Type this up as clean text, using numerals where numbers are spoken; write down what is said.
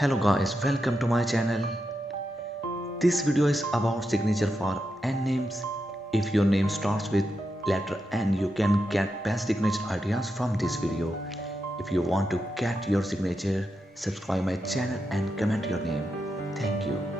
Hello guys, welcome to my channel. This video is about signature for N names. If your name starts with letter N, you can get best signature ideas from this video. If you want to get your signature, subscribe my channel and comment your name. Thank you.